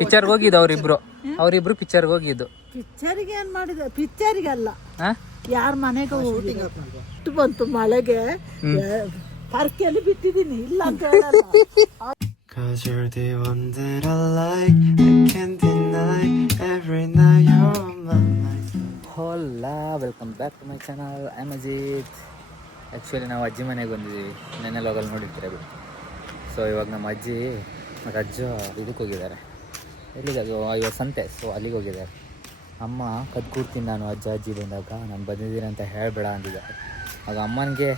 ಪಿಕ್ಚರ್ಗೆ ಹೋಗಿದ್ದು ಅವರಿಬ್ರು ಪಿಕ್ಚರ್ಗೆ ಹೋಗಿದ್ದು. ಪಿಕ್ಚರಿಗೆ ಏನ್ ಮಾಡಿದ? ಪಿಕ್ಚರಿಗೆ ಅಲ್ಲ, ಯಾರ ಮನೆಗೆ ಇಟ್ಟು ಬಂತು ಮಳೆಗೆ, ಪರ್ಕೆಯಲ್ಲಿ ಬಿಟ್ಟಿದ್ದೀನಿ, ಇಲ್ಲ ಅಂತ ಹೇಳಲ್ಲ. Cause you're the one that I like, I can't deny, every night you're on my mind. ಹೋಲಾ, welcome back to my channel. I am Ajit. Actually ನಾವು ಅಜ್ಜಿ ಮನೆಗೆ ಬಂದಿದ್ದೀವಿ, ನೆನ್ನೆ ಲೋಗಲ್ಲಿ ನೋಡಿರ್ತೀರ ಅದು. ಸೊ ಇವಾಗ ನಮ್ಮ ಅಜ್ಜಿ ಮತ್ತು ಅಜ್ಜ ಇದಕ್ಕೆ ಹೋಗಿದ್ದಾರೆ. ಎಲ್ಲಿಗೆ ಅದು? ಇವಾಗ ಸಂತೆ, ಸೊ ಅಲ್ಲಿಗೆ ಹೋಗಿದ್ದಾರೆ. ಅಮ್ಮ ಕದ್ದು ಕೂಡ್ತೀನಿ ನಾನು ಅಜ್ಜ ಅಜ್ಜಿ ಬಂದಾಗ, ನಾನು ಬಂದಿದ್ದೀನಿ ಅಂತ ಹೇಳಬೇಡ ಅಂದಿದ್ದಾರೆ. ಆಗ ಅಮ್ಮನಿಗೆ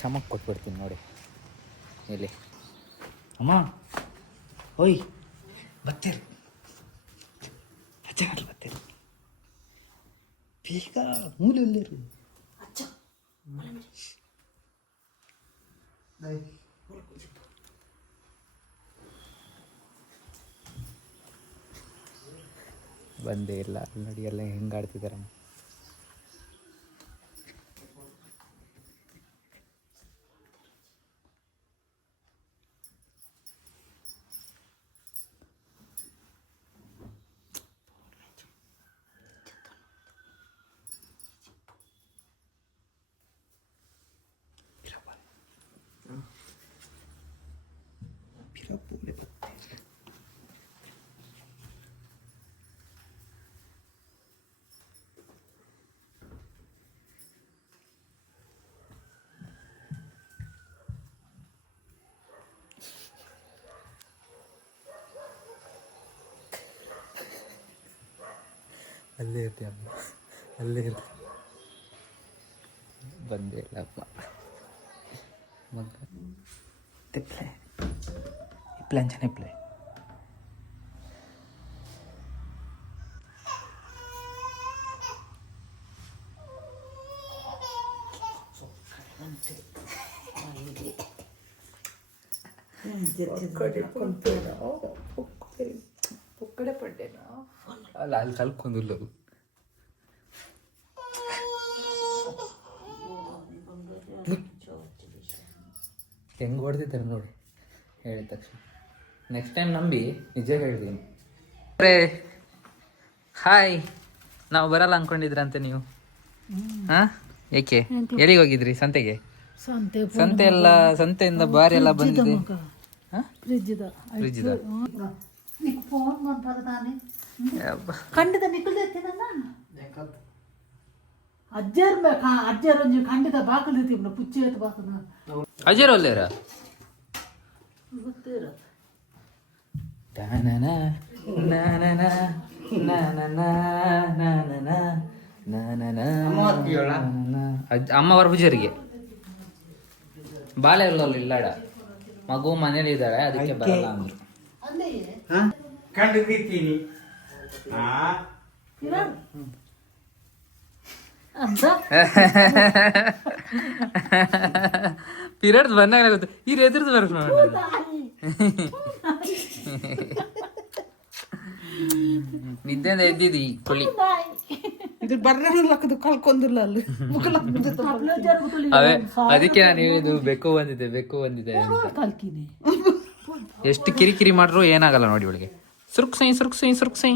ಚಮಕ್ ಕೊಟ್ಬಿಡ್ತೀನಿ ನೋಡಿ. ಇಲ್ಲಿ ಅಮ್ಮ, ಓಯ್ ಬತ್ತೀರಿ, ಅಜ್ಜನಲ್ಲಿ ಬತ್ತೀರಿ, ಬೇಗ ಮೂಲೆಯಲ್ಲಿರು ಅಜ್ಜ. ಬಂದೇ ಇಲ್ಲ ನೋಡಿ, ಎಲ್ಲ ಹೆಂಗೆ ಆಡ್ತಿದ್ದಾರೆ. ಅಲ್ಲೇ ಇರ್ತೀಯ ಅಮ್ಮ, ಅಲ್ಲೇ ಇರ್ತಿ. ಬಂದೇ ಇಲ್ಲಪ್ಪ ಮಗ. ತಿಪ್ಲೆ ಇಪ್ಲೆ ಅಂಚನೆ ಇಪ್ಲೆ. ಪುಕ್ಕಡೆ ಪಡ್ಡೇನೋ ಅಲ್ಲ, ಅಲ್ಲಿ ಕಲ್ಕೊಂಡಿಲ್ಲ. ಹೆಂಗೆ ಹೊಡೆದಿದ್ದಾರೆ ನೋಡಿ ಹೇಳಿದ ತಕ್ಷಣ. ನೆಕ್ಸ್ಟ್ ಟೈಮ್ ನಂಬಿ ನಿಜ ಹೇಳ್ತೀನಿ. ಹಾಯ್, ನಾವು ಬರಲ್ಲ ಅಂದ್ಕೊಂಡಿದ್ರಂತೆ ನೀವು? ಹಾಂ, ಏಕೆ? ಎಲ್ಲಿಗೆ ಹೋಗಿದ್ರಿ? ಸಂತೆಗೆ? ಸಂತೆ ಎಲ್ಲ, ಸಂತೆಯಿಂದ ಬಾರಿ ಎಲ್ಲ ಬಂದಿದೆ. ಫ್ರಿಜ್ದ ಖಂಡಿತ ಅಜ್ಜರ್ ಖಂಡಿತ ಬಾಕಲಿರ್ತೀವಿ ಪುಚ್ಚಿ ಎತ್ತು ಬಾಕನ ಅಜರ್ ಒಲ್ಲೇರ ಅಮ್ಮ ಅವ್ರ ಪೂಜಾರಿಗೆ ಬಾಳೆ ಇಲ್ಲ ಇಲ್ಲಾಡ, ಮಗು ಮನೇಲಿ ಇದ್ದಾಳೆ, ಅದಕ್ಕೆ ಬರಲ್ಲ ಅಂದ್ರು. ಕಂಡಿದ್ದೀನಿ ಪೀರಿಯಡ್ಸ್ ಬಂದಾಗ ಗೊತ್ತು, ಈ ಎದುರ್ದು ಬರ್ಬೇಕು ನೋಡಿ. ನಿದ್ದೆಯಿಂದ ಎದ್ದಿದ್ದಿ ಕುಳಿ ಇದು ಬರ್ರದು ಕಳ್ಕೊಂಡಿಲ್ಲ ಅಲ್ಲಿ. ಅವೇ ಅದಕ್ಕೆ ನಾನು ಹೇಳಿದ್ದು ಬೆಕ್ಕು ಬಂದಿದೆ ಅಂತ. ಎಷ್ಟು ಕಿರಿಕಿರಿ ಮಾಡ್ರು ಏನಾಗಲ್ಲ ನೋಡಿ ಇವಳಿಗೆ. ಸುರುಕ್ ಸೈ ಸುರುಕ್ ಸೈ ಸುರುಕ್ ಸೈ.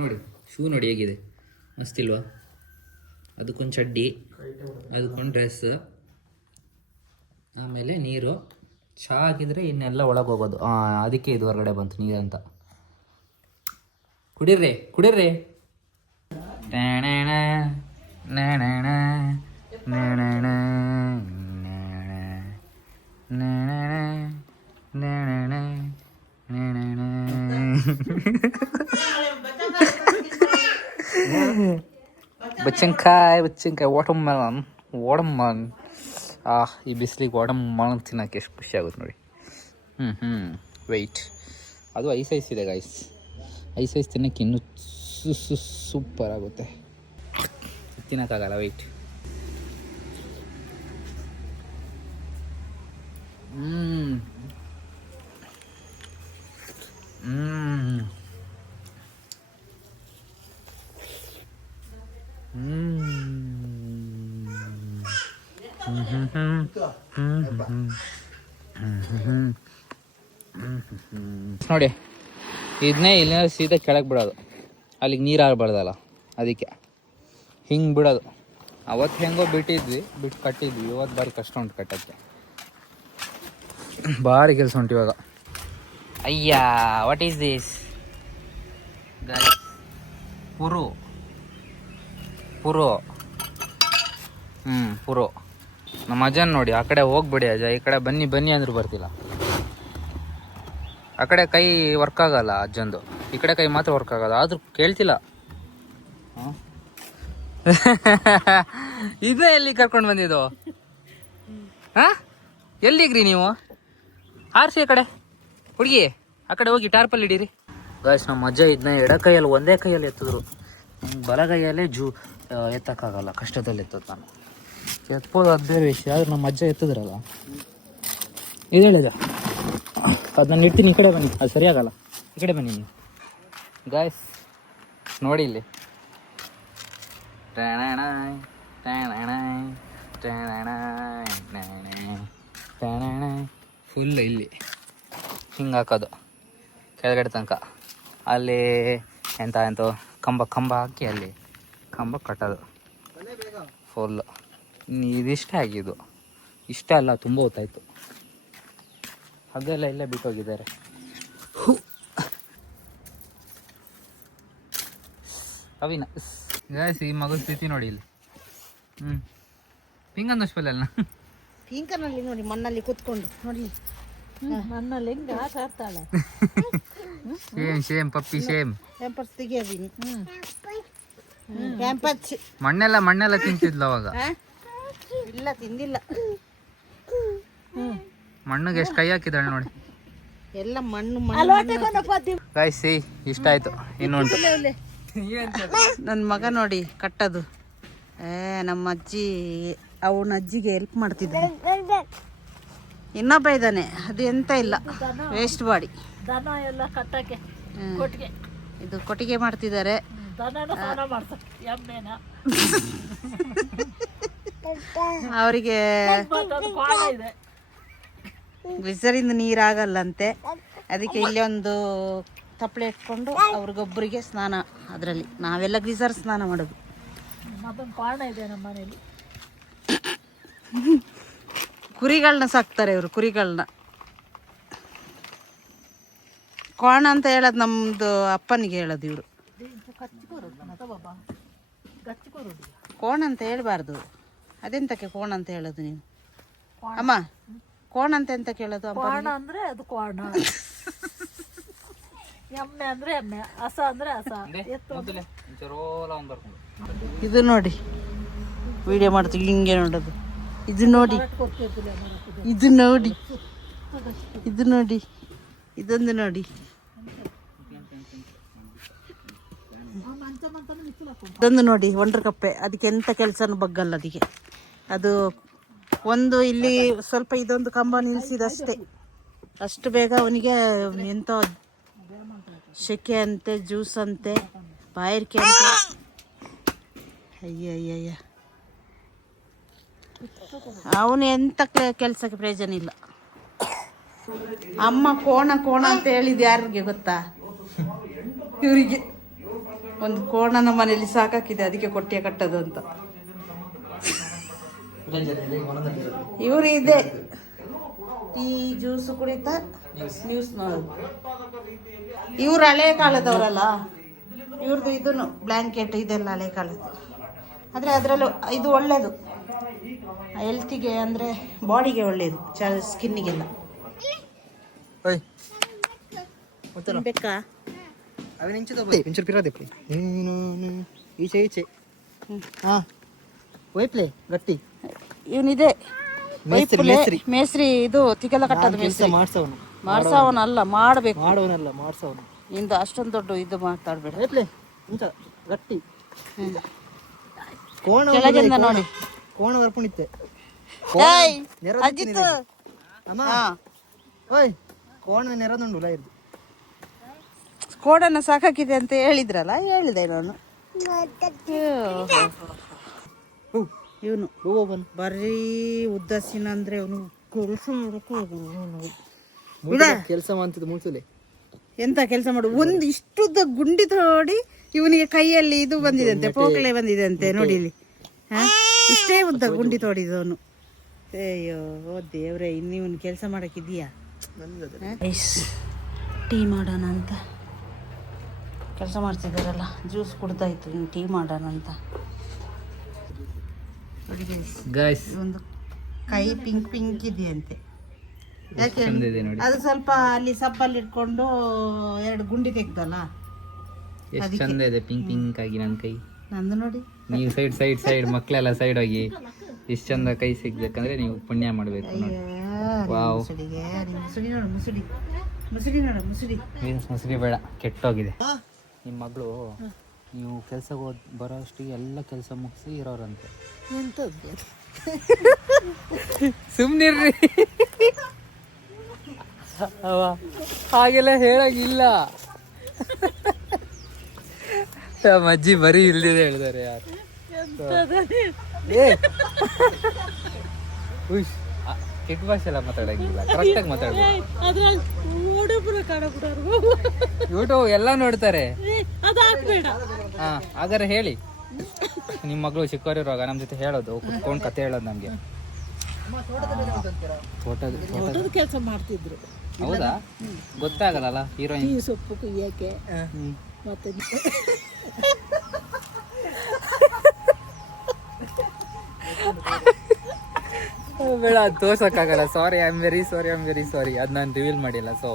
ನೋಡಿ ಶೂ ನೋಡಿ ಹೇಗಿದೆ, ಮಸ್ತಿಲ್ವಾ? ಅದಕ್ಕೊಂದು ಚಡ್ಡಿ, ಅದಕ್ಕೊಂದು ಡ್ರೆಸ್, ಆಮೇಲೆ ನೀರು. ಚಹಾ ಹಾಕಿದರೆ ಇನ್ನೆಲ್ಲ ಒಳಗೆ ಹೋಗೋದು. ಅದಕ್ಕೆ ಇದು ಹೊರಗಡೆ ಬಂತು ನೀರಂತ. ಕುಡೀರ್ರಿ ಕುಡೀರ್ರಿ. ಬಚ್ಚಂಕಾಯಿ ವಾಟರ್ಮೆಲನ್. ಈ ಬಿಸಿಲಿಗೆ ವಾಟರ್ಮೆಲನ್ ತಿನ್ನೋಕೆ ಎಷ್ಟು ಖುಷಿ ಆಗುತ್ತೆ ನೋಡಿ. ವೆಯ್ಟ್, ಅದು ಐಸ್ ಇದೆ ಗೈಸ್. ಐಸ್ ತಿನ್ನೋಕ್ಕೆ ಇನ್ನೂ ಸೂಪರ್ ಆಗುತ್ತೆ. ತಿನ್ನೋಕ್ಕಾಗಲ್ಲ, ವೆಯ್ಟ್. ನೋಡಿ ಇದನ್ನೇ ಇಲ್ಲಿಂದ ಸೀದಾ ಕೆಳಗೆ ಬಿಡೋದು, ಅಲ್ಲಿಗೆ ನೀರು ಆಗಬಾರ್ದಲ್ಲ ಅದಕ್ಕೆ ಹಿಂಗೆ ಬಿಡೋದು. ಅವತ್ತು ಹೆಂಗೋ ಬಿಟ್ಟು ಕಟ್ಟಿದ್ವಿ, ಇವತ್ತು ಭಾರಿ ಕಷ್ಟ ಉಂಟು ಕಟ್ಟಕ್ಕೆ, ಭಾರಿ ಕೆಲಸ ಉಂಟು ಇವಾಗ. ಅಯ್ಯ ವಾಟ್ ಈಸ್ ದಿಸ್ ಗೈಸ್? ಪುರು ಪುರು ನಮ್ಮ ಅಜ್ಜನ್ ನೋಡಿ, ಆ ಕಡೆ ಹೋಗ್ಬಿಡಿ ಅಜ್ಜ, ಈ ಕಡೆ ಬನ್ನಿ ಅಂದ್ರೂ ಬರ್ತಿಲ್ಲ. ಆ ಕಡೆ ಕೈ ವರ್ಕ್ ಆಗಲ್ಲ ಅಜ್ಜಂದು, ಈ ಕಡೆ ಕೈ ಮಾತ್ರ ವರ್ಕ್ ಆಗೋದು, ಆದ್ರೂ ಕೇಳ್ತಿಲ್ಲ. ಇದೇ ಎಲ್ಲಿ ಕರ್ಕೊಂಡು ಬಂದಿದ್ದು? ಎಲ್ಲಿಗ್ರಿ ನೀವು? ಆರ್ಸಿ ಆ ಕಡೆ ಹುಡುಗಿ, ಆ ಕಡೆ ಹೋಗಿ ಟಾರ್ಪಲ್ ಹಿಡೀರಿ. ಗಾಯ್ಸ್ ನಮ್ಮ ಅಜ್ಜ ಇದನ್ನ ಎಡ ಕೈಯಲ್ಲಿ ಒಂದೇ ಕೈಯಲ್ಲಿ ಎತ್ತಿದ್ರು, ಬಲಗೈಯಲ್ಲೇ ಎತ್ತಕ್ಕಾಗಲ್ಲ, ಕಷ್ಟದಲ್ಲಿ ಎತ್ತದ ನಾನು. ಎತ್ಬೋದು ಅದು ಬೇರೆ ವಿಷಯ, ಆದ್ರೆ ನಮ್ಮ ಅಜ್ಜ ಎತ್ತಿದ್ರಲ್ಲ ಇದು ಹೇಳಿದ. ಅದು ನಾನು ಇಡ್ತೀನಿ, ಈ ಕಡೆ ಬನ್ನಿ, ಅದು ಸರಿಯಾಗಲ್ಲ, ಈ ಕಡೆ ಬನ್ನಿ ನೀವು. ಗಾಯ್ಸ್ ನೋಡಿ ಇಲ್ಲಿ ಫುಲ್ ಇಲ್ಲಿ ಹಿಂಗೆ ಹಾಕೋದು ಕೆಳಗಡೆ ತನಕ, ಅಲ್ಲಿ ಎಂತ ಕಂಬ ಹಾಕಿ ಅಲ್ಲಿ ಕಂಬ ಕಟ್ಟೋದು ಫುಲ್ಲು. ಇದಿಷ್ಟೇ ಆಗಿದ್ದು, ಇಷ್ಟೇ ಅಲ್ಲ, ತುಂಬ ಹೊತ್ತಾಯಿತು. ಹಾಗೆಲ್ಲ ಇಲ್ಲೇ ಬಿಟ್ಟೋಗಿದ್ದಾರೆ. ಅವಿನ ಗಾಯ್ಸ್ ಈ ಮಗನ ಸ್ಥಿತಿ ನೋಡಿ ಇಲ್ಲಿ. ಪಿಂಗನ್ ಅಲ್ಲ ಪಿಂಕನಲ್ಲಿ ನೋಡಿ, ಮಣ್ಣಲ್ಲಿ ಕೂತ್ಕೊಂಡು ನೋಡಿ, ಮಣ್ಣಲ್ಲಿ ಹೆಂಗೆ ಆಟ ಆಡ್ತಾಳೆ. ಸೇಮ್ ಪಪ್ಪಿ ಸೇಮ್. ಪ್ಯಾಂಪರ್ಸ್ ತೆಗಿಯೋದಿನಿ. ಪ್ಯಾಂಪರ್ಸ್ ಮಣ್ಣೆಲ್ಲ ತಿಂತಿದ್ಲು ಅವಾಗ. ಇಲ್ಲ ತಿಂದಿಲ್ಲ. ಮಣ್ಣಿಗೆ ಎಷ್ಟು ಕೈ ಹಾಕಿದಾಳೆ ನೋಡಿ, ಎಲ್ಲ ಮಣ್ಣು. ಗಾಯ್ಸ್ ಇಷ್ಟ ಆಯ್ತು, ಇನ್ನುಂಟು. ನನ್ನ ಮಗ ನೋಡಿ ಕಟ್ಟದು. ನಮ್ಮ ಅಜ್ಜಿ ಅವನ ಅಜ್ಜಿಗೆ ಹೆಲ್ಪ್ ಮಾಡ್ತಿದ್ದಾನೆ. ಇನ್ನೊಬ್ಬ ಇದ್ದಾನೆ, ಅದು ಎಂತ ಇಲ್ಲ, ವೇಸ್ಟ್ ಬಾಡಿ. ದನ ಎಲ್ಲ ಕಟ್ಟಕ್ಕೆ ಇದು ಕೊಟ್ಟಿಗೆ ಮಾಡ್ತಿದ್ದಾರೆ. ಅವರಿಗೆ ಗ್ಲಿಸರಿಂದ ನೀರಾಗಲ್ಲಂತೆ, ಅದಕ್ಕೆ ಇಲ್ಲಿ ಒಂದು ತಪ್ಪಲೆ ಇಟ್ಕೊಂಡು ಅವ್ರಿಗೊಬ್ಬರಿಗೆ ಸ್ನಾನ. ಅದರಲ್ಲಿ ನಾವೆಲ್ಲ ಗ್ಲಿಸರ್ ಸ್ನಾನ ಮಾಡೋದು. ಇದೆ ನಮ್ಮ ಮನೇಲಿ. ಕುರಿಗಳನ್ನ ಸಾಕ್ತಾರೆ ಇವರು, ಕುರಿಗಳನ್ನ. ಕೋಣ ಅಂತ ಹೇಳೋದು ನಮ್ಮದು ಅಪ್ಪನಿಗೆ ಹೇಳೋದು ಇವರು. ಕೋಣ ಅಂತ ಹೇಳ್ಬಾರ್ದು. ಅದೆಂತಕ್ಕೆ ಕೋಣ ಅಂತ ಹೇಳೋದು ನೀವು ಅಮ್ಮ? ಕೋಣ ಅಂತ ಎಂತ ಕೇಳೋದು? ಕೋಣ ಅಂದ್ರೆ ಅದು ಕೋಣ, ಎಮ್ಮೆ ಅಂದ್ರೆ ಎಮ್ಮೆ, ಹಸ ಅಂದ್ರೆ ಹಸ. ಇದು ನೋಡಿ ವಿಡಿಯೋ ಮಾಡ್ತೀವಿ, ಹಿಂಗೆ ನೋಡೋದು. ಇದು ನೋಡಿ, ಇದು ನೋಡಿ, ಇದು ನೋಡಿ, ಇದೊಂದು ನೋಡಿ, ಇದೊಂದು ನೋಡಿ. ಒಂಡ್ರ ಕಪ್ಪೆ, ಅದಕ್ಕೆ ಎಂತ ಕೆಲಸನೂ ಬಗ್ಗಲ್ಲ ಅದಕ್ಕೆ. ಅದು ಒಂದು ಇಲ್ಲಿ ಸ್ವಲ್ಪ ಇದೊಂದು ಕಂಬ ನಿಲ್ಲಿಸಿದಷ್ಟೇ, ಅಷ್ಟು ಬೇಗ ಅವನಿಗೆ ಎಂತ ಸೆಕೆ ಅಂತೆ, ಜ್ಯೂಸ್ ಅಂತೆ, ಬಾಯರ್ಕೆ ಅಂತೆ. ಅಯ್ಯಯ್ಯಯ್ಯ, ಅವನು ಎಂತ ಕೆಲಸಕ್ಕೆ ಪ್ರಯೋಜನ ಇಲ್ಲ. ಅಮ್ಮ ಕೋಣ ಅಂತ ಹೇಳಿದ್ದು ಯಾರಿಗೆ ಗೊತ್ತಾ? ಇವರಿಗೆ. ಒಂದು ಕೋಣನ ಮನೆಯಲ್ಲಿ ಸಾಕಾಕಿದೆ, ಅದಕ್ಕೆ ಕೊಟ್ಟಿಗೆ ಕಟ್ಟೋದು ಅಂತ. ಇವರು ಇದೆ ಈ ಜ್ಯೂಸ್ ಕುಡಿತಾ ನ್ಯೂಸ್ ನೋಡೋದು. ಇವ್ರು ಹಳೆ ಕಾಲದವರಲ್ಲ, ಇವ್ರದ್ದು ಇದನ್ನು ಬ್ಲ್ಯಾಂಕೆಟ್ ಇದೆಲ್ಲ ಹಳೆ ಕಾಲದ್ದು. ಆದರೆ ಅದರಲ್ಲೂ ಇದು ಒಳ್ಳೆಯದು ಹೆಲ್ತಿಗೆ, ಅಂದರೆ ಬಾಡಿಗೆ ಒಳ್ಳೆಯದು, ಸ್ಕಿನ್ನಿಗೆಲ್ಲ. ಬೇಕಾ ಗಟ್ಟಿ ಇವನಿದೆ ಮೇಸ್ತ್ರಿ. ಇದು ತಿಗೆಲ್ಲ ಕಟ್ಟೋದು ಮೇಸ್ತ್ರಿ. ಮಾಡ್ಸವನಲ್ಲ, ಮಾಡಬೇಕು. ಇಂದು ಅಷ್ಟೊಂದು ದೊಡ್ಡ ಇದು ಮಾತಾಡ್ಬೇಡ. ಗಟ್ಟಿ ಕೆಳಗಿಂದ ನೋಡಿ. ಕೋಣ ಬರ್ಪುಣಿತ್ತೆ ಅಜಿತ್ ಕೋಣ ನೆರದುಂಡು. ಕೋಡನ್ನ ಸಾಕಾಕಿದೆ ಅಂತ ಹೇಳಿದ್ರಲ್ಲ, ಹೇಳಿದೆ ನಾನು. ಇವನು ಬರೀ ಉದ್ದಾಸೀನ ಅಂದ್ರೆ ಅವನು ಕೆಲಸ ಮಾಡಕ್ಕೆ ಕೆಲಸ ಮಾಡ್ತಿದ್ದು ಮುಂಚೆ ಎಂತ ಕೆಲಸ ಮಾಡು. ಒಂದು ಇಷ್ಟುದ್ದ ಗುಂಡಿ ತೋಡಿ ಇವನಿಗೆ ಕೈಯಲ್ಲಿ ಇದು ಬಂದಿದಂತೆ, ಪೋಕಳೆ ಬಂದಿದಂತೆ ನೋಡಿ ಇಲ್ಲಿ. ಇಷ್ಟೇ ಉದ್ದ ಗುಂಡಿ ತೋಡಿದವನು. ಅಯ್ಯೋ ದೇವ್ರೆ, ಇನ್ನು ಇವನು ಕೆಲಸ ಮಾಡಕ್ಕಿದೀಯಾ? ಟೀ ಮಾಡೋಣ ಅಂತ ಕೆಲಸ ಮಾಡ್ತಿದ್ದಾರಲ್ಲ, ಜ್ಯೂಸ್ ಕುಡ್ದಾಯ್ತು, ಇನ್ನು ಟೀ ಮಾಡೋಣ ಅಂತ. ಗೈಸ್ ಒಂದು ಕೈ ಪಿಂಕ್ ಪಿಂಕ್ ಇದೆಯಂತೆ. ಯಾಕೆ ಅದು ಸ್ವಲ್ಪ ಅಲ್ಲಿ ಸಪ್ಪಲ್ಲಿ ಇಟ್ಕೊಂಡು 2 ಗುಂಡಿ ತೆಗ್ದಲ್ಲ, ಎಷ್ಟು ಚಂದ ಇದೆ ಪಿಂಕ್ ಪಿಂಕ್ ಆಗಿ ನನ್ನ ಕೈ. ನಂದು ನೋಡಿ, ನೀವು ಸೈಡ್ ಸೈಡ್ ಸೈಡ್ ಮಕ್ಕಳೆಲ್ಲ ಸೈಡ್ ಹೋಗಿ ಇಷ್ಟು ಚಂದ ಕೈ ಸಿಗ್ಬೇಕಂದ್ರೆ ನೀವು ಪುಣ್ಯ ಮಾಡ್ಬೇಕು. ಮುಸುಡಿಗೆ ಮುಸುಡಿ ನೋಡು, ಮುಸುಡಿ ಮುಸುಡಿ ನೋಡು, ಮುಸುಡಿ. ಮುಸುಡಿ ಬೇಡ, ಕೆಟ್ಟೋಗಿದೆ. ನಿಮ್ಮ ಮಗಳು ನೀವು ಕೆಲ್ಸಕ್ಕೆ ಬರೋ ಅಷ್ಟಿಗೆ ಎಲ್ಲ ಕೆಲಸ ಮುಗಿಸಿ ಇರೋರಂತೆ. ಎಂತದ್ದು ಸುಮ್ಮನಿರ್ರಿ, ಹಾಗೆಲ್ಲ ಹೇಳಂಗಿಲ್ಲ. ನಮ್ಮ ಅಜ್ಜಿ ಬರೀ ಇಲ್ದಿದೆ ಹೇಳ್ತಾರೆ ಯಾರು. ಕೆಟ್ಟ ಭಾಷೆ ಎಲ್ಲ ಮಾತಾಡಂಗಿಲ್ಲ, ಕರೆಕ್ಟಾಗಿ ಮಾತಾಡ್ಬೇಕು. ಯೂಟ್ಯೂಬ್ ಎಲ್ಲ ನೋಡ್ತಾರೆ. ಹಾ, ಹಾಗಾದ್ರೆ ಹೇಳಿ, ನಿಮ್ಮ ಮಗಳು ಚಿಕ್ಕವರಿರುವಾಗ ನಮ್ಮ ಜೊತೆ ಹೇಳೋದು, ಕುತ್ಕೊಂಡು ಕತೆ ಹೇಳೋದು ನಮ್ಗೆ. ತೋಟದ ಕೆಲಸ ಮಾಡ್ತಿದ್ರು. ಹೌದಾ? ಗೊತ್ತಾಗಲ್ಲ ಹೀರೋಯಿನ್. ಸೊಪ್ಪು ಕುಯ್ಯಕ್ಕೆ ಮತ್ತೆ ಬೇಡ, ಅದು ತೋರ್ಸಕ್ಕಾಗಲ್ಲ. ಸಾರಿ, ಐ ಆಮ್ ವೆರಿ ಸಾರಿ. ಅದು ನಾನು ರಿವೀಲ್ ಮಾಡಿಲ್ಲ, ಸೊ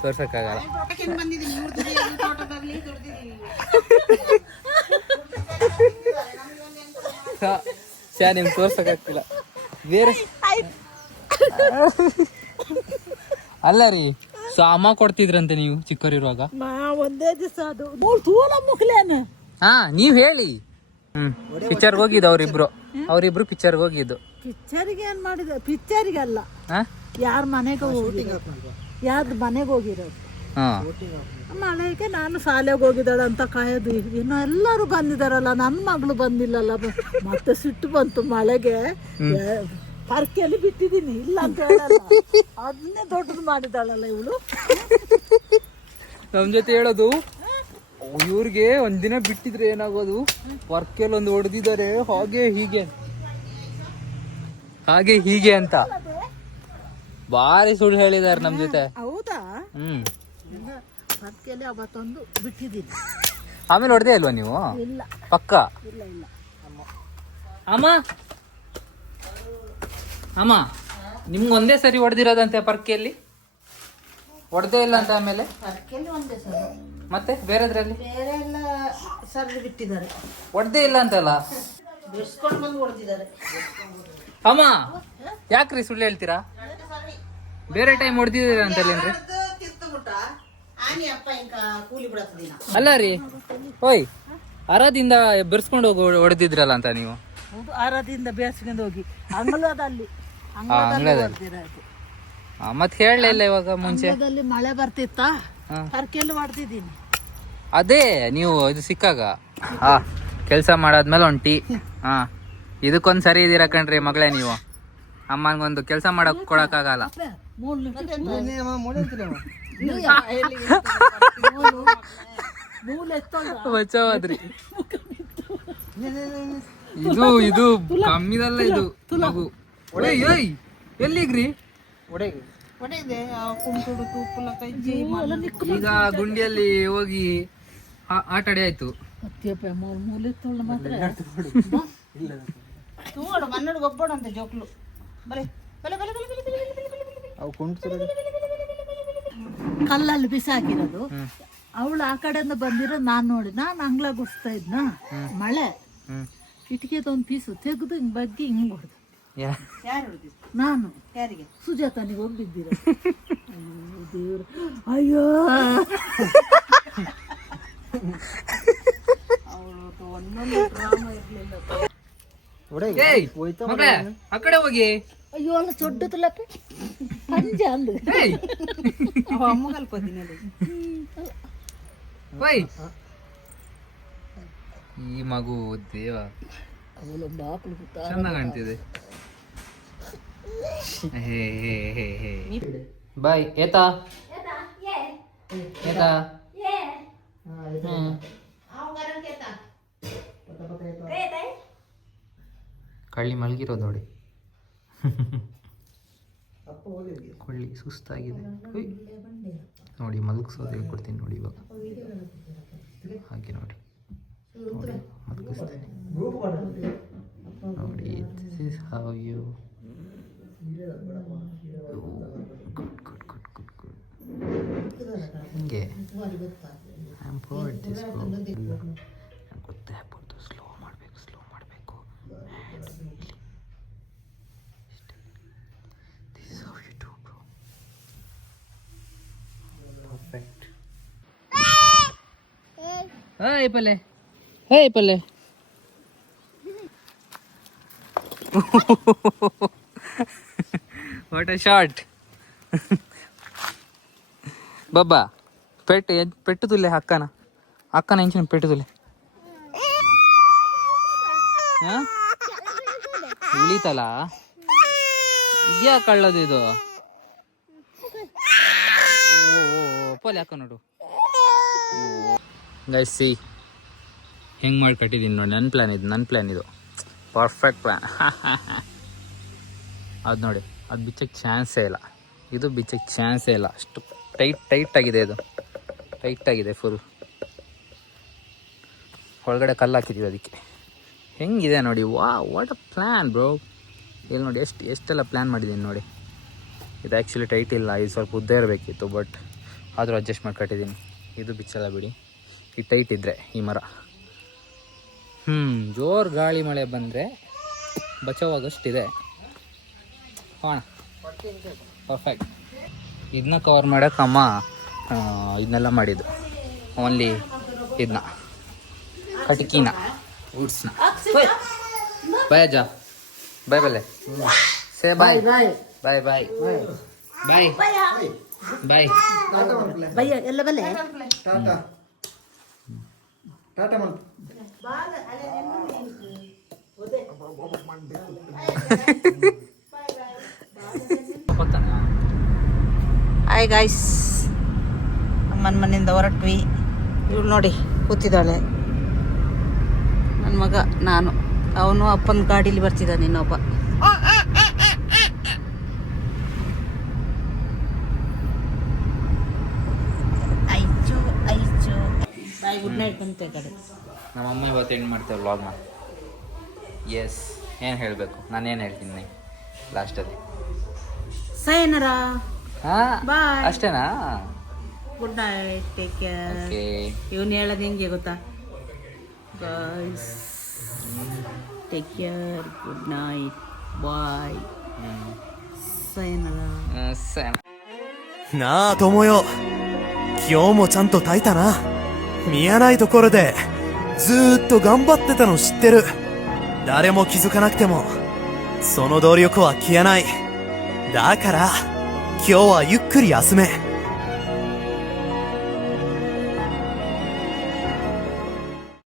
ತೋರ್ಸಕ್ಕಾಗಲ್ಲ. ನಿಮ್ಗೆ ತೋರ್ಸಕ್ಕಾಗ್ತಿಲ್ಲ ಬೇರೆ. ಅಲ್ಲ ರೀ, ಸೊ ಅಮ್ಮ ಕೊಡ್ತಿದ್ರಂತೆ ನೀವು ಚಿಕ್ಕವರಿರುವಾಗ? ಒಂದೇ ದಿವಸ ಅದು ತೂಲ ಮುಖ್ಲೇನ. ಹಾ, ನೀವ್ ಹೇಳಿ. ಪಿಕ್ಚರ್ಗೆ ಹೋಗಿದ್ದು ಅವರಿಬ್ರು ಪಿಕ್ಚರ್ಗೆ ಹೋಗಿದ್ದು. ಪಿಕ್ಚರಿಗೆ ಏನ್ ಮಾಡಿದ? ಪಿಕ್ಚರಿಗೆ ಅಲ್ಲ, ಯಾರ ಮನೆಗೆ ಯಾರ್ದು ಮನೆಗೆ ಹೋಗಿರೋದು. ಮಳೆಗೆ ನಾನು ಶಾಲೆಗೆ ಹೋಗಿದ್ದಾಳೆ ಅಂತ ಕಾಯೋದು. ಇನ್ನು ಎಲ್ಲರೂ ಬಂದಿದಾರಲ್ಲ, ನನ್ನ ಮಗಳು ಬಂದಿಲ್ಲಲ್ಲ. ಮತ್ತೆ ಸಿಟ್ಟು ಬಂತು ಮಳೆಗೆ. ಪರ್ಕೆಯಲ್ಲಿ ಬಿಟ್ಟಿದ್ದೀನಿ, ಇಲ್ಲ ಅಂತ ಹೇಳಲ್ಲ. ಅದನ್ನೇ ದೊಡ್ಡದು ಮಾಡಿದಾಳಲ್ಲ ಇವಳು. ನಮ್ ಜೊತೆ ಹೇಳೋದು, ಇವ್ರಿಗೆ ಒಂದಿನ ಬಿಟ್ಟಿದ್ರೆ ಏನಾಗೋದು, ಪರ್ಕೆಲ್ ಒಂದು ಹೊಡೆದಿದ್ದಾರೆ ಹಾಗೆ ಹೀಗೆ ಅಂತ ಬಾರಿ ಸುಳ್ಳು ಹೇಳಿದಾರೆ ನಮ್ ಜೊತೆ. ಹೌದಾ? ಪರ್ಕೆಯಲ್ಲಿ ಅವತ್ತೊಂದು ಬಿಟ್ಟಿದ್ದೀನಿ. ಆಮೇಲೆ ಹೊಡೆದೇ ಇಲ್ವಾ ನೀವು? ಇಲ್ಲ, ಪಕ್ಕ ಇಲ್ಲ ಇಲ್ಲ. ಅಮ್ಮ ನಿಮ್ಗೆ ಒಂದೇ ಸರಿ ಹೊಡೆದಿರೋದಂತೆ ಪರ್ಕೆಯಲ್ಲಿ? ಹೊಡೆದೇ ಇಲ್ಲ ಅಂತ ಆಮೇಲೆ? ಪರ್ಕೆಯಲ್ಲಿ ಒಂದೇ ಸರಿ, ಮತ್ತೆ ಬೇರೆದ್ರಲ್ಲಿ ಬೇರೆ ಎಲ್ಲ ಸರಿ ಬಿಟ್ಟಿದ್ದಾರೆ. ಹೊಡೆದೇ ಇಲ್ಲ ಅಂತಲ್ಲ? ಬಿಡಿಸ್ಕೊಂಡು ಬಂದು ಹೊಡೆದಿದ್ದಾರೆ. ಅಮ್ಮ ಯಾಕ್ರಿ ಸುಳ್ಳು ಹೇಳ್ತೀರಾ? ಬೇರೆ ಟೈಮ್ ಹೊಡೆದಿದ್ದೀರ ಅಂತಲ್ಲೇನ್ರಿ? ಅಲ್ಲ ರೀ, ಓಯ್ ಅರದಿಂದ ಬೆರ್ಸ್ಕೊಂಡು ಹೋಗಿ ಹೊಡೆದಿದ್ರಲ್ಲ ಅಂತ ನೀವು? ಅರದಿಂದ ಬೇಸ್ಕೊಂಡು ಹೋಗಿ ಅಂಗಳದಲ್ಲಿ ಮತ್ತೆ ಹೇಳಲಿಲ್ಲ ಇವಾಗ ಮುಂಚೆ? ಮಳೆ ಬರ್ತಿತ್ತಾ, ಪರ್ಕೆಯಲ್ಲಿ ಹೊಡೆದಿದ್ದೀನಿ. ಅದೇ ನೀವು ಇದು ಸಿಕ್ಕಾಗ ಕೆಲಸ ಮಾಡಾದ್ಮೇಲೆ ಒಂದು ಟೀ. ಇದಕ್ಕೊಂದು ಸರಿ ಇದೀರ ಕಣ್ರಿ ಮಗಳೇ ನೀವು. ಅಮ್ಮನಿಗೊಂದು ಕೆಲಸ ಮಾಡಕ್ ಕೊಡಕ್ಕಾಗಲ್ಲ. ಬಚಾವಾದ್ರಿ. ಇದು ಕಮ್ಮಿದಲ್ಲ, ಇದು ಮಗು. ಎಲ್ಲಿಗ್ರಿ? ಈಗ ಗುಂಡಿಯಲ್ಲಿ ಹೋಗಿ ಆಟ ಆಡಿ ಆಯ್ತು. ಕಲ್ಲಲ್ಲಿ ಬಿಸಾಕಿರೋದು. ಅವಳು ಆ ಕಡೆಯಿಂದ ಬಂದಿರೋದು ನಾನು ನೋಡಿ, ನಾನು ಅಂಗ್ಲ ಗುಡಿಸ್ತಾ ಇದ್ನ, ಮಳೆ ಕಿಟಕಿದೊಂದು ಪೀಸು ತೆಗೆದು ಹಿಂಗ್ ಬಗ್ಗೆ ಹಿಂಗ್ ಹೊಡೆದು. ಯಾರು ಹೊಡೆದಿದ್ದು? ನಾನು. ಯಾರಿಗೆ? ಸುಜಾತನಿಗೆ ಹೋಗಿ ಬಿದ್ದಿರ. ದೇವ್ರು, ಅಯ್ಯೋ ಅವಳು ಒಂದೊಂದು ಡ್ರಾಮ ಇರ್ಲಿಲ್ಲ. ಆ ಕಡೆ ಹೋಗಿ. ಅಯ್ಯೋ ಅಲ್ಲ ಚೊಡ್ಡದಲ್ಲ ಪಂಜ ಅಂದು ಅಮ್ಮಗಲ್ಪದಿನಲ್ಲಿ ಈ ಮಗು ದೇವ ಚೆನ್ನಾಗಿ ಕಾಣ್ತಿದೆ. ಹೇ ಹೇ ಹೇ ಹೇ ಬಾಯ್ ಏತಾ ಏತಾ ಕಳ್ಳಿ ಮಲಗಿರೋದು ನೋಡಿ. ಕೊಳ್ಳಿ ಸುಸ್ತಾಗಿದೆ. ಉಯ್. ನೋಡಿ ಮಲಗಿಸೋದು ಹೇಳ್ಕೊಡ್ತೀನಿ ನೋಡಿ ಇವಾಗ. ಹಾಗೆ ನೋಡಿ ನೋಡಿ ಮಲಗಿಸ್ತೇನೆ ನೋಡಿ. This is how you good good good good good. ಹಿಂಗೆ ಐ ಆಮ್ ಬೋರ್ಡ್ ದಿಸ್ ನನಗೆ ಗೊತ್ತೇ ಆಗ್ಬೋದು. ಸ್ಲೋ ಮಾಡಬೇಕು this is how you do bro. Perfect. Hi ಪಲ್ಲೆ, ಹಾಯ್ ಪಲ್ಲೆ. What a shot. ಬಾಬಾ ಪೆಟ್ಟು ತುಲ್ಲೆ ಅಕ್ಕನ ಹೆಂಚಿನ ಪೆಟ್ಟು ತುಲ್ಲೆ ಇಳಿತಲ್ಲ. ಇದ್ಯಾ ಕಳ್ಳದು ಇದು. ಓ ಪಲ್ಲೆ ಅಕ್ಕ ನೋಡು. ಗೈಸ್ ಸಿ ಹೆಂಗೆ ಮಾಡಿ ಕಟ್ಟಿದ್ದೀನಿ ನೋಡಿ. ನನ್ನ ಪ್ಲ್ಯಾನ್ ಇದು ಪರ್ಫೆಕ್ಟ್ ಪ್ಲ್ಯಾನ್. ಅದು ನೋಡಿ, ಅದು ಬಿಚ್ಚಕ್ಕೆ ಚಾನ್ಸೇ ಇಲ್ಲ. ಇದು ಬಿಚ್ಚಕ್ಕೆ ಚಾನ್ಸೇ ಇಲ್ಲ. ಅಷ್ಟು ಟೈಟ್ ಆಗಿದೆ. ಇದು ಟೈಟ್ ಆಗಿದೆ ಫುಲ್. ಒಳಗಡೆ ಕಲ್ಲು ಹಾಕಿದ್ದೀವಿ ಅದಕ್ಕೆ. ಹೆಂಗಿದೆ ನೋಡಿ. What a plan bro. ಇಲ್ಲಿ ನೋಡಿ ಎಷ್ಟೆಲ್ಲ ಪ್ಲ್ಯಾನ್ ಮಾಡಿದ್ದೀನಿ ನೋಡಿ. ಇದು ಆ್ಯಕ್ಚುಲಿ ಟೈಟ್ ಇಲ್ಲ, ಇದು ಸ್ವಲ್ಪ ಉದ್ದ ಇರಬೇಕಿತ್ತು, ಬಟ್ ಆದರೂ ಅಡ್ಜಸ್ಟ್ ಮಾಡಿ ಕಟ್ಟಿದ್ದೀನಿ. ಇದು ಬಿಚ್ಚಲ್ಲ ಬಿಡಿ, ಇದು ಟೈಟ್ ಇದ್ದರೆ ಈ ಮರ. ಜೋರು ಗಾಳಿ ಮಳೆ ಬಂದರೆ ಬಚಾವಾಗಷ್ಟಿದೆ. ಹೋಣ ಪರ್ಫೆಕ್ಟ್. ಇದನ್ನ ಕವರ್ ಮಾಡೋಕೆ ಅಮ್ಮ ಇದನ್ನೆಲ್ಲ ಮಾಡಿದ್ದು. ಓನ್ಲಿ ಇದನ್ನ ಕಟ್ಕಿನ ವುಡ್ಸ್ನ. ಬಾಯ್ ಅಜ್ಜ, ಬಾಯ್ ಬಲ್ಲೆ, ಸೇ ಬಾಯ್ ಬಾಯ್ ಬಾಯ್ ಬಾಯ್ ಬಾಯ್ ಬಾಯ್ ಭಯ್ಯ ಎಲ್ಲ ಬಲ್ಲೆ ಟಾಟಾ ಟಾಟಾ ಮಾಡು. ಹಾಯ್ ಗಾಯ್ಸ್, ಅಮ್ಮನ ಮನೆಯಿಂದ ಹೊರಟ್ವಿ. ಇವಳು ನೋಡಿ ಕೂತಿದ್ದಾಳೆ, ನನ್ನ ಮಗ. ನಾನು ಅವನು ಅಪ್ಪನ ಗಾಡೀಲಿ ಬರ್ತಿದ್ದಾನೆ ಇನ್ನೊಬ್ಬ. ಬಾಯ್ ಗುಡ್ ನೈಟ್ ಬಂತೆ ಕಡೆ. ನಮ್ಮಮ್ಮ ಇವತ್ತು ಎಂಡ್ ಮಾಡ್ತೇವೆ ವ್ಲಾಗ್ನ. ಎಸ್, ಏನು ಹೇಳಬೇಕು, ನಾನೇನು ಹೇಳ್ತೀನಿ ಲಾಸ್ಟಲ್ಲಿ. ಸಯನರಾ, ಹಾಂ ಬಾಯ್, ಅಷ್ಟೇನಾ? Good night, take care. Okay. ಇವನು ಹೇಳೋದು ಹೆಂಗೆ ಗೊತ್ತಾ guys? Take care, good night, bye, ಸಯನರಾ.なあ友よ、今日もちゃんと炊いたな。見えないところでずーっと頑張ってたの知ってる。誰も気づかなくてもその努力は消えない。だから今日はゆっくり休め。